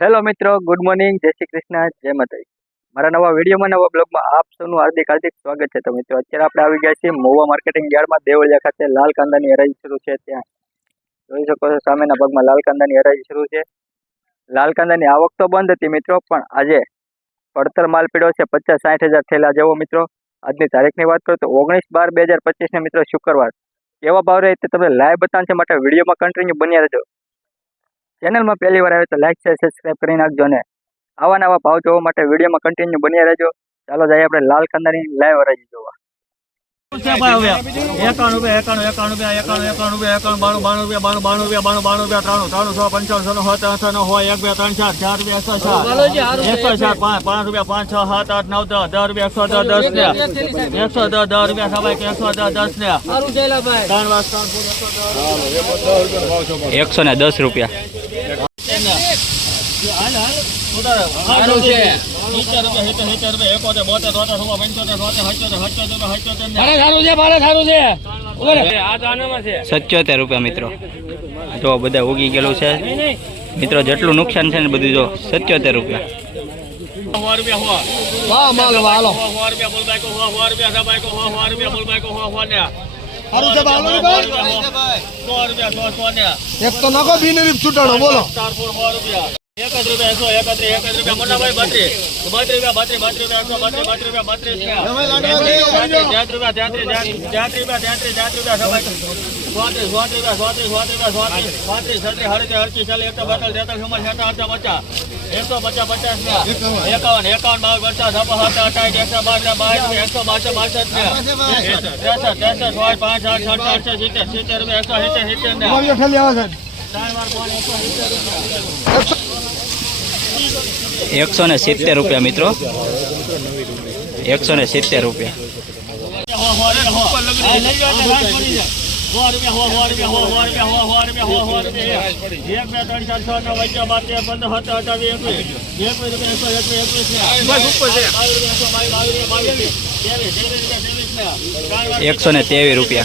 Hello મિત્રો good morning જય શ્રી કૃષ્ણ, જય માતાજી. મારા નવા વિડીયોમાં, નવા બ્લોગમાં આપ સૌનું હાર્દિક હાર્દિક સ્વાગત છે. તો મિત્રો, અત્યારે આપણે આવી ગયા છીએ મોવા માર્કેટિંગ યાર્ડમાં. દેવળિયા ખાતે લાલ કાંદાની હરાજી શરૂ છે ત્યાં. જોઈ શકો છો, સામેના ભાગમાં લાલ કાંદાની હરાજી શરૂ છે. લાલ કાંદાની આવક તો બંધ હતી મિત્રો, પણ આજે પડતર માલ પીડો છે. પચાસ સાઠ હજાર થયેલા જેવો મિત્રો, આજની તારીખની વાત કરું તો ઓગણીસ બાર બે હજાર પચીસને મિત્રો શુક્રવાર. કેવા ભાવ રહે તે તમને લાઈવ બતાવશે માટે વિડીયોમાં કન્ટિન્યુ બન્યા રહેજો. ચેનલમાં પહેલી વાર આવે તો લાઈક શેર સબસ્ક્રાઈબ કરી નાખજો ને. આવા નવા ભાવ જોવા માટે વિડીયોમાં કન્ટિન્યુ બન્યા રહેજો. ચાલો જઈએ આપણે લાલ કંદાની લાઈવ હરાજી જોવા. છે ભાઈ હવે. એકાણું બે એકાણું એકાણું બે એકાણું એકાણું બે એકાણું બાણું બાણું બે બાણું બાણું બાણું બાણું બે ત્રાણું ત્રાણું સો પંચાવન સો હોય ત્રણસો નો હોય એક બે ત્રણ ચાર ચાર બે એકસો ચાર એકસો ચાર પાંચ પાંચ રૂપિયા પાંચ છ સાત આઠ નવ દસ દસ રૂપિયા એકસો દસ દસ ને. એકસો દસ દસ રૂપિયા સવાય એકસો દસ દસ ને. ત્રણ ત્રણ એકસો ને દસ રૂપિયા. સારું છે. સિત્તેર રૂપિયા સિત્તેર સિત્તેર રૂપિયા એકોતેર બોતેર તોતેર સોળ પંચોતેર સોતેર હચોતેર હચોતેર હચોતેર ને સત્યોતેર રૂપિયા મિત્રો જો બધા ઉગી ગયેલું છે મિત્રો જેટલું નુકસાન છે ને બધું જો સત્યોતેર રૂપિયા સો રૂપિયા હો વાહ માલ વાલો સો રૂપિયા બોલ બાઈકો હો સો રૂપિયા સબાઈકો હો સો રૂપિયા બોલ બાઈકો હો સો ને સારું છે ભાઈ, હાલો ભાઈ. સો રૂપિયા સો સો ને એક તો નાખો બિનરીફ છૂટાણો બોલો ચાર ફૂટ સો રૂપિયા એક જ રૂપિયા એકસો એકત્રીસ એકત્રીસ રૂપિયા મોટાભાઈ બત્રીસ બત્રીસ રૂપિયા બત્રીસ બત્રીસ રૂપિયા બત્રીસ રૂપિયા ત્યાંત્રીસ રૂપિયા. ત્યાંત્રીસ રૂપિયા ત્યાંત્રીસ ત્યાંત્રીસ રૂપિયા રૂપિયા સોત્રીસ સોત્રીસ રૂપિયા સોત્રીસ પાંત્રીસ છત્રીસ હડત્રીસ અડતીસ ચાલીસ એકસો બેતાલીસ તેતાલીસ ચુમ્માલીસ છેતાલીસ અડતા પચાસ. એકસો પચાસ પચાસ એકાવન. એકાવન બાવન પચાસ છપ્પન સત્તર અઠાવીસ એકસો બાર બાવીસ એકસો બાસઠ બાસઠ ત્રેસઠ ત્રેસઠ સોળ પાંચ આઠ સાત આઠ સિત્તેર સિત્તેર એકસો સિત્તેર સિત્તેર ત્રણ વાર એકસો એકસો ને સિત્તેર રૂપિયા મિત્રો. એકસો ને સિત્તેર રૂપિયા. એકસો ને ત્રેવીસ રૂપિયા.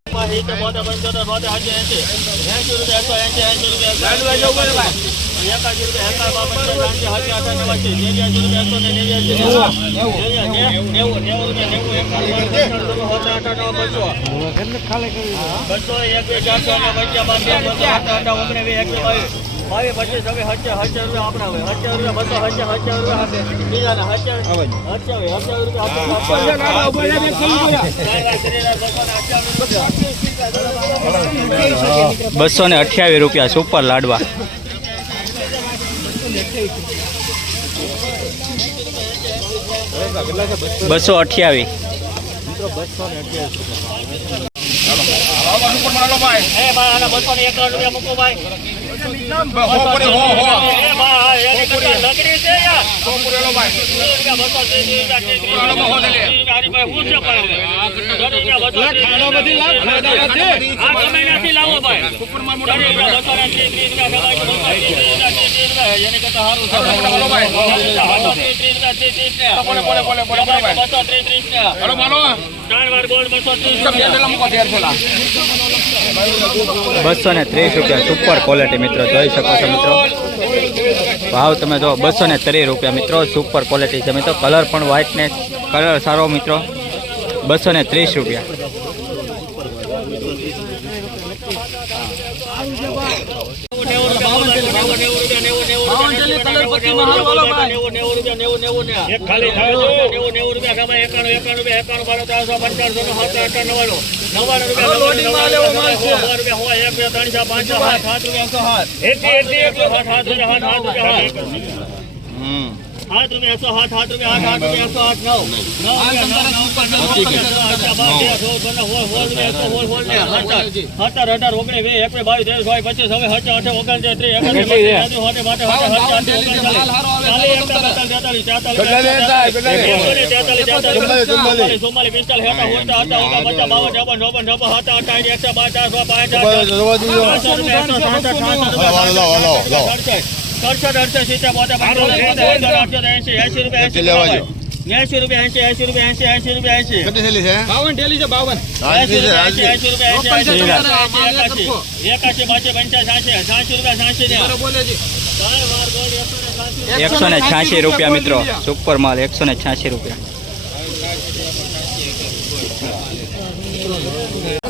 બસો. એક, બે, ચારસો ને પંચાવન, ઓગણીસ, એક બે બાવીસ, બાવીસ, પચીસ, સત્યાવીસ, સત્યાવીસ રૂપિયા આપણા હોય. સત્યાવીસ રૂપિયા, બસો, રૂપિયા, બીજાના રૂપિયા ને અઠ્યાવીસ રૂપિયા. સુપર લાડવા. બસો અઠ્યાવીસ. એ ભાઈ બસો ને એકાવન રૂપિયા ત્રીસ રૂપિયા હરીભાઈ હું બસો ને ત્રીસ રૂપિયા સુપર ક્વોલિટી મિત્રો જોઈ શકો છો મિત્રો. ભાવ તમે જો બસો ને ત્રીસ રૂપિયા મિત્રો સુપર ક્વોલિટી છે મિત્રો. કલર પણ વ્હાઇટ ને કલર સારો મિત્રો. બસો ને ત્રીસ રૂપિયા. હમ હાથ રૂપિયા એકસો હાથ હાથ રૂપિયા હાથ હાથ રૂપિયા એકસો હાથ હાથ નવ રૂપિયા નવ નવ નવ સોળ સોળ રૂપિયા એકસો સોળ સોળ સત્તર અઢાર ઓગણીસ વીસ એકવીસ બાવીસ ત્રેવીસ ચોવીસ પચીસ હવે અઠે ઓગણચાલીસ ત્રીસ ચુમ્માલીસ પિસ્તાલીસ હેઠા હોતા હતા ઓગણ પચાસ બાવન ચોપન ચોપન ચોપન હતા અઠાવીસ એકસો બાર ચારસો પાંચ સડસઠ અડસઠ સિત્તેર બોતેર રૂપિયા રૂપિયા રૂપિયા કેટલી થેલી છે? બાવન ઢેલી છે બાવન. એંશી રૂપિયા એંશી રૂપિયા પંચાસ સાંસી સાંસી રૂપિયા સાંસી ને. એકસો ને છ્યાસી રૂપિયા મિત્રો. સુપર માલ એકસો ને છ્યાસી રૂપિયા.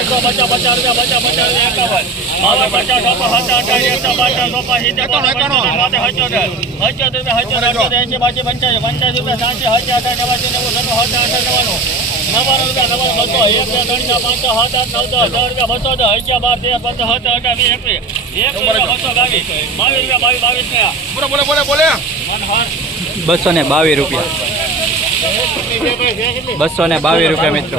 એકસો પચાસ પચાસ રૂપિયા પચાસ પચાસ રૂપિયા એકાવન બાવન પચાસ સોપા હતા અઠાવીસ એકસો પચાસ ચોપન સિત્તેર હચોતેર હચોતેર રૂપિયા હચોતેર હચોતેર સાંસી હજાર નેવાસી નેવું હજાર રૂપિયા નવા બસો એક બે ત્રણ ચાર પાંચ છ સાત આઠ નવ દસ દસ રૂપિયા બસો દસ અગિયાર બાર તેર પંદર સત્તર અઢાર વીસ એકવીસ. એક રૂપિયા બસો બાવીસ બાવીસ રૂપિયા બાવીસ બાવીસ ને બોલે બોલે બોલે બોલે. બસો ને બાવીસ રૂપિયા. બસો ને બાવીસ રૂપિયા મિત્રો.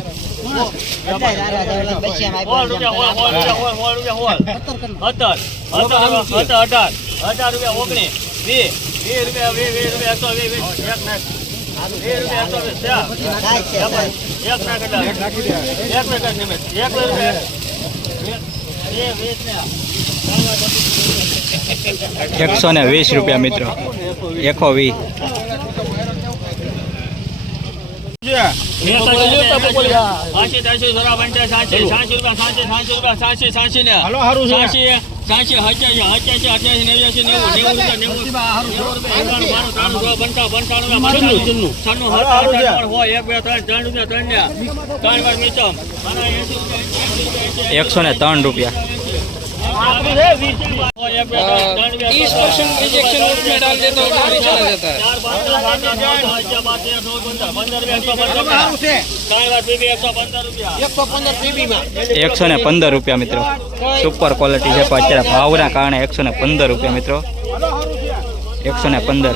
અઢાર, રૂપિયા ઓગણીસ, વીસ, વીસ રૂપિયા, વીસ, વીસ રૂપિયા, એકસો વીસ, વીસ, એક નાખ. એકસો ને વીસ રૂપિયા મિત્રો એકો વીસ સાંસી ત્રણસી સોળા પંચાસ સાંસી સાંસી રૂપિયા સાંસી સાંસી રૂપિયા સાંસી સાંસી ને સાંસી સાંસી હચ્યાસી હચ્યાસી અઠ્યાસી નેવ્યાસી નેવું નેવું રૂપિયા નેવું નેવું રૂપિયા એકાણું બાણું ત્રાણું ચોપન પંચાવન પંચાણું પંચાણું છન્નું સત્તર અઢાર હોય એક બે ત્રણ ત્રણ રૂપિયા. એકસો ને પંદર રૂપિયા મિત્રો. સુપર ક્વોલિટી છે પણ અત્યારે ભાવના કારણે એકસો ને પંદર રૂપિયા મિત્રો. એકસો ને પંદર.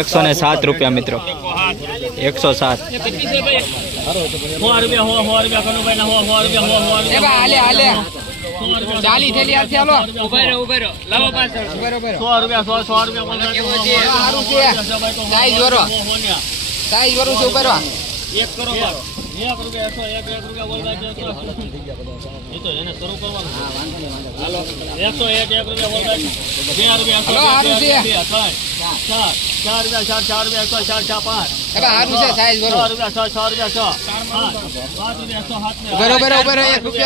એકસો ને સાત રૂપિયા મિત્રો. એકસો સાત. ચાલી થેલી આપશે હાલો. સો રૂપિયા સો સો રૂપિયા કેવો છે? સારું છે. સાઈઝ વાળો. સાઈઝ વરું છે ઉપર એક કરો એક રૂપિયા એકસો એક એક એ તો એને શરૂ કરવાનું. હાલો. એકસો એક એક બે એકસો, ચાર ચાર ચાર ચાર એકસો ચાર ચાર પાંચ. એક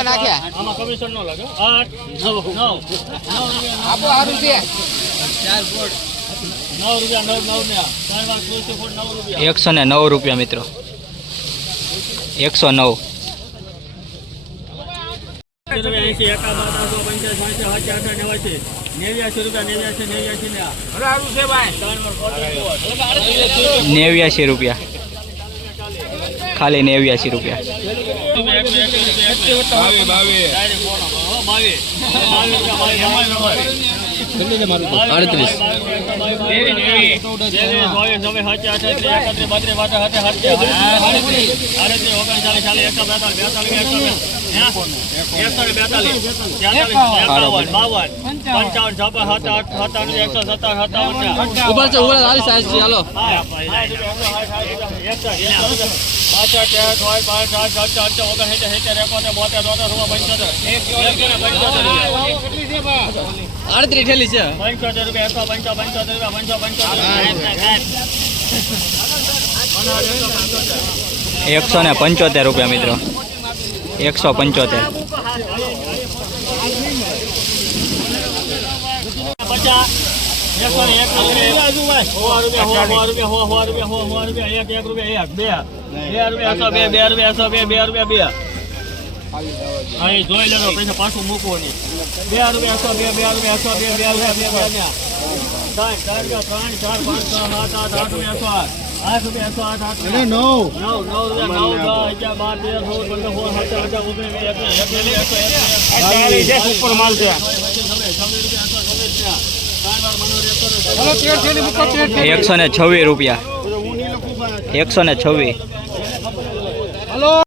નાખ્યા. આમાં કમિશન નો લાગે. આઠ નવ નવ નવ રૂપિયા આપો સારું છે. નવ રૂપિયા નવ નવ ને ત્રણ વાર ત્રીસ ફૂટ નવ રૂપિયા. એકસો ને નવ રૂપિયા મિત્રો એકસો નવ એંશી એકાવન ત્રણસો પંચાસ સાંસી સાતસો અઠાર નવ. નેવ્યાસી રૂપિયા. ખાલી નેવ્યાસી રૂપિયા. વાર કોટી નેવ્યાસી રૂપિયા ખાલી નેવ્યાસી રૂપિયા બાવીસ બાવીસ અડત્રીસ પંચાવન છપ્પન સત્તાવન સત્તાવન એકસો સત્તાવન સત્તાવન ઉપર છે ઉપર સારી સાઈઝ છે હાલો ઠેલી છે પંચોતેર રૂપિયા એકસો પંચો પંચોતેર રૂપિયા પંચો પંચોતેર એકસો ને પંચોતેર રૂપિયા મિત્રો. એકસો પંચોતેર. એકસો ને એક રૂપિયા. રૂપિયા રૂપિયા રૂપિયા રૂપિયા એક એક રૂપિયા એક બે બે રૂપિયા એકસો બે બે રૂપિયા એકસો બે બે રૂપિયા બે હા એ જોઈ લેજો પૈસા પાછું મૂકવું નહીં બે રૂપિયા એકસો બે બે રૂપિયા એકસો બે બે રૂપિયા બે બે ત્રણ ચાર રૂપિયા ત્રણ ચાર પાંચ છ સાત આઠ આઠ રૂપિયા એકસો આઠ આઠ રૂપિયા એકસો આઠ આઠ નવ નવ નવ રૂપિયા નવ દસ અગિયાર બાર તેર ચૌદ પંદર સોળ સત્તર અઢાર ઓગણીસ વીસ એકવીસ એકવીસ એકસો એકવીસ ઉપર માલ છે એકસો ને છવ્વીસ રૂપિયા એકસો ને છવ્વીસ